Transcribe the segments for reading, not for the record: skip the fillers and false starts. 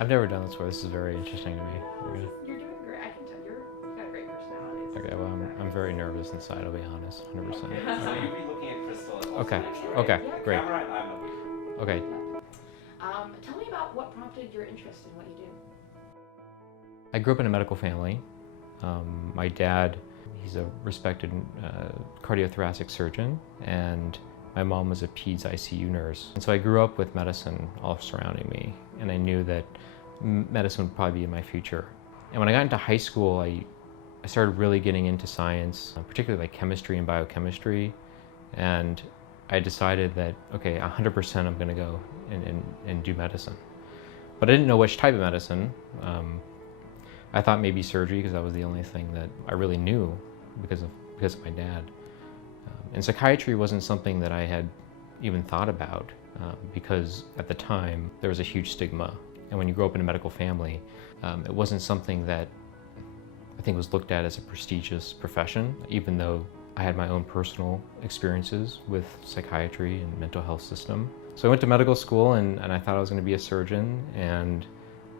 I've never done this before. This is very interesting to me. You're doing great. I can tell you've got a great personality. Okay, well, I'm very nervous inside, I'll be honest, 100%. So you'll be looking at Crystal. Okay, okay, great. Camera and I'm Okay. Tell me about what prompted your interest in what you do. I grew up in a medical family. My dad, he's a respected cardiothoracic surgeon, and my mom was a peds ICU nurse. And so I grew up with medicine all surrounding me, and I knew that medicine would probably be in my future. And when I got into high school, I started really getting into science, particularly like chemistry and biochemistry, and I decided that, okay, 100% I'm gonna go and do medicine. But I didn't know which type of medicine. I thought maybe surgery, because that was the only thing that I really knew because of my dad. And psychiatry wasn't something that I had even thought about because at the time there was a huge stigma. And when you grow up in a medical family, it wasn't something that I think was looked at as a prestigious profession, even though I had my own personal experiences with psychiatry and mental health system. So I went to medical school and I thought I was going to be a surgeon, and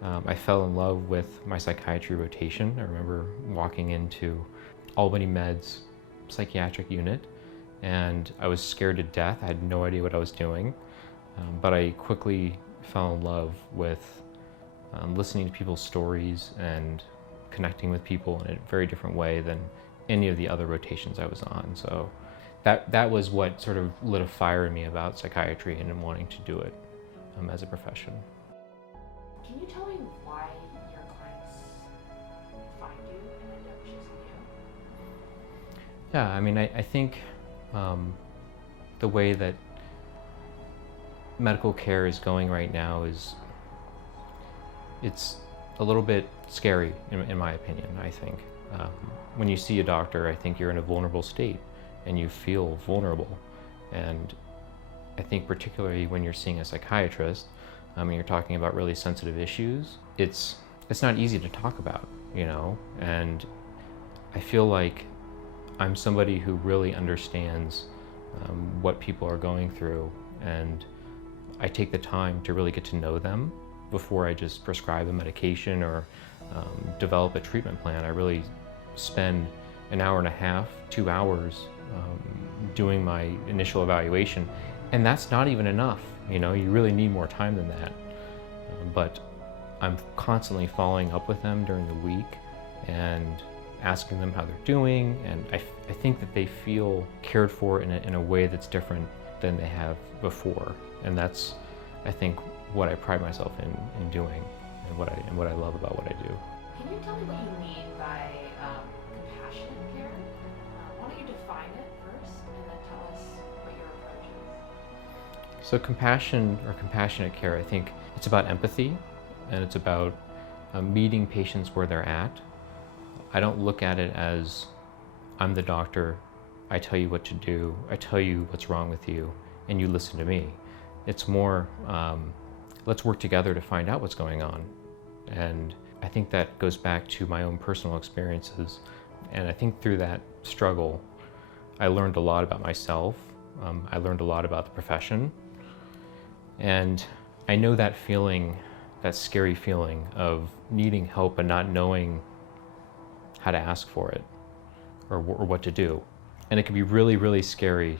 I fell in love with my psychiatry rotation. I remember walking into Albany Med's psychiatric unit, and I was scared to death. I had no idea what I was doing, but I quickly fell in love with listening to people's stories and connecting with people in a very different way than any of the other rotations I was on. So that was what sort of lit a fire in me about psychiatry and wanting to do it as a profession. Can you tell me why your clients find you and end up choosing you? Yeah, I mean, I think the way that medical care is going right now it's a little bit scary in my opinion, I think. When you see a doctor, I think you're in a vulnerable state and you feel vulnerable. And I think particularly when you're seeing a psychiatrist, and you're talking about really sensitive issues, it's not easy to talk about, you know? And I feel like I'm somebody who really understands what people are going through, and I take the time to really get to know them before I just prescribe a medication or develop a treatment plan. I really spend an hour and a half, 2 hours doing my initial evaluation, and that's not even enough. You know, you really need more time than that. But I'm constantly following up with them during the week and asking them how they're doing, and I think that they feel cared for in a way that's different than they have before. And that's, I think, what I pride myself in doing, and what I love about what I do. Can you tell me what you mean by compassionate care? Why don't you define it first and then tell us what your approach is? So compassion or compassionate care, I think it's about empathy, and it's about meeting patients where they're at. I don't look at it as I'm the doctor, I tell you what to do, I tell you what's wrong with you, and you listen to me. It's more, let's work together to find out what's going on. And I think that goes back to my own personal experiences. And I think through that struggle, I learned a lot about myself. I learned a lot about the profession. And I know that feeling, that scary feeling of needing help and not knowing how to ask for it or what to do. And it can be really, really scary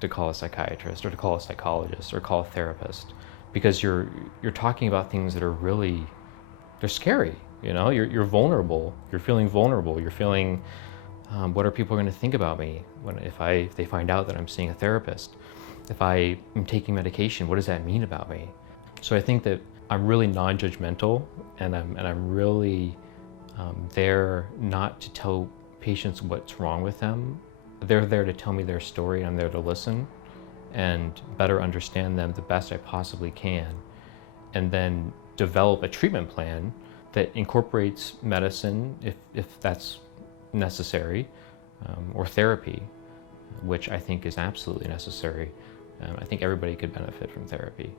to call a psychiatrist or to call a psychologist or call a therapist, because you're talking about things that are really, they're scary. You know, you're vulnerable. You're feeling vulnerable. You're feeling, what are people going to think about me if they find out that I'm seeing a therapist? If I am taking medication, what does that mean about me? So I think that I'm really non-judgmental, and I'm really there not to tell patients what's wrong with them. They're there to tell me their story, and I'm there to listen and better understand them the best I possibly can, and then develop a treatment plan that incorporates medicine if that's necessary, or therapy, which I think is absolutely necessary. I think everybody could benefit from therapy.